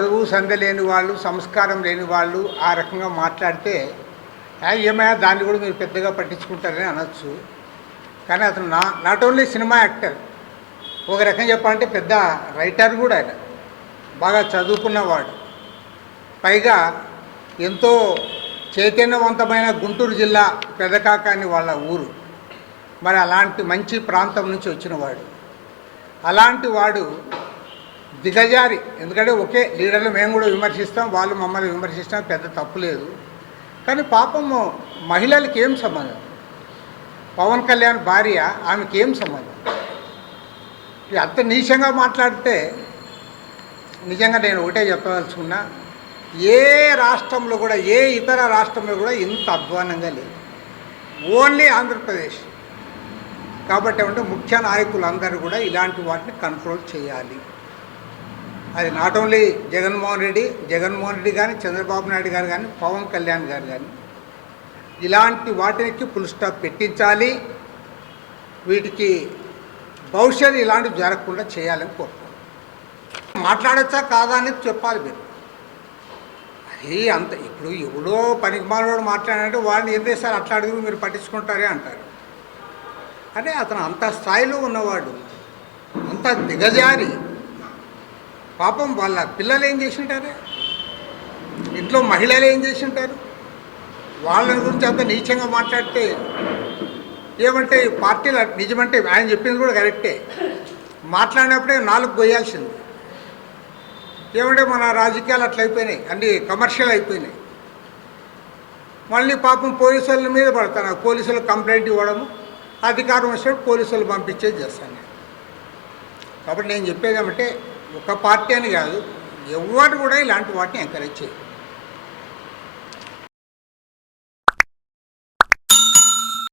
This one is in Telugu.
చదువు సంధ్య లేని వాళ్ళు సంస్కారం లేని వాళ్ళు ఆ రకంగా మాట్లాడితే ఏమైనా దాన్ని కూడా మీరు పెద్దగా పట్టించుకుంటారని అనొచ్చు కానీ అతను నా నాట్ ఓన్లీ సినిమా యాక్టర్ ఒక రకం చెప్పాలంటే పెద్ద రైటర్ కూడా ఆయన బాగా చదువుకున్నవాడు పైగా ఎంతో చైతన్యవంతమైన గుంటూరు జిల్లా పెదకాక అని వాళ్ళ ఊరు మరి అలాంటి మంచి ప్రాంతం నుంచి వచ్చినవాడు అలాంటి వాడు దిగజారి ఎందుకంటే ఒకే లీడర్లు మేము కూడా విమర్శిస్తాం వాళ్ళు మమ్మల్ని విమర్శిస్తాం పెద్ద తప్పు లేదు కానీ పాపము మహిళలకి ఏం సంబంధం పవన్ కళ్యాణ్ భార్య ఆమెకి ఏం సంబంధం అంత నీచంగా మాట్లాడితే నిజంగా నేను ఒకటే ఉన్నా ఏ రాష్ట్రంలో కూడా ఏ ఇతర రాష్ట్రంలో కూడా ఇంత అధ్వానంగా లేదు ఓన్లీ ఆంధ్రప్రదేశ్ కాబట్టి ఏమంటే ముఖ్య నాయకులందరూ కూడా ఇలాంటి వాటిని కంట్రోల్ చేయాలి అది నాట్ ఓన్లీ జగన్మోహన్ రెడ్డి జగన్మోహన్ రెడ్డి కానీ చంద్రబాబు నాయుడు గారు కానీ పవన్ కళ్యాణ్ గారు కానీ ఇలాంటి వాటికి ఫుల్ స్టాప్ పెట్టించాలి వీటికి భవిష్యత్తు ఇలాంటివి జరగకుండా చేయాలని కోరుతున్నాను మాట్లాడచ్చా కాదా అనేది చెప్పాలి మీరు అది అంత ఇప్పుడు ఎవడో పనికి మాలోడు మాట్లాడారంటే వాళ్ళని ఏం చేస్తారు అట్లా అడిగి మీరు పట్టించుకుంటారే అంటారు అంటే అతను అంత స్థాయిలో ఉన్నవాడు అంత దిగజారి పాపం వాళ్ళ పిల్లలు ఏం చేసింటారే ఇంట్లో మహిళలు ఏం చేసింటారు వాళ్ళ గురించి అంత నీచంగా మాట్లాడితే ఏమంటే పార్టీలు నిజమంటే ఆయన చెప్పింది కూడా కరెక్టే మాట్లాడినప్పుడే నాలుగు పోయాల్సింది ఏమంటే మన రాజకీయాలు అట్లా అయిపోయినాయి అన్నీ కమర్షియల్ అయిపోయినాయి మళ్ళీ పాపం పోలీసుల మీద పడతాను పోలీసులు కంప్లైంట్ ఇవ్వడము అధికారం వచ్చినప్పుడు పోలీసులు పంపించేది చేస్తాను నేను కాబట్టి నేను చెప్పేది ఏమంటే ఒక పార్టీ అని కాదు ఎవరు కూడా ఇలాంటి వాటిని ఎంకరేజ్ చేయాలి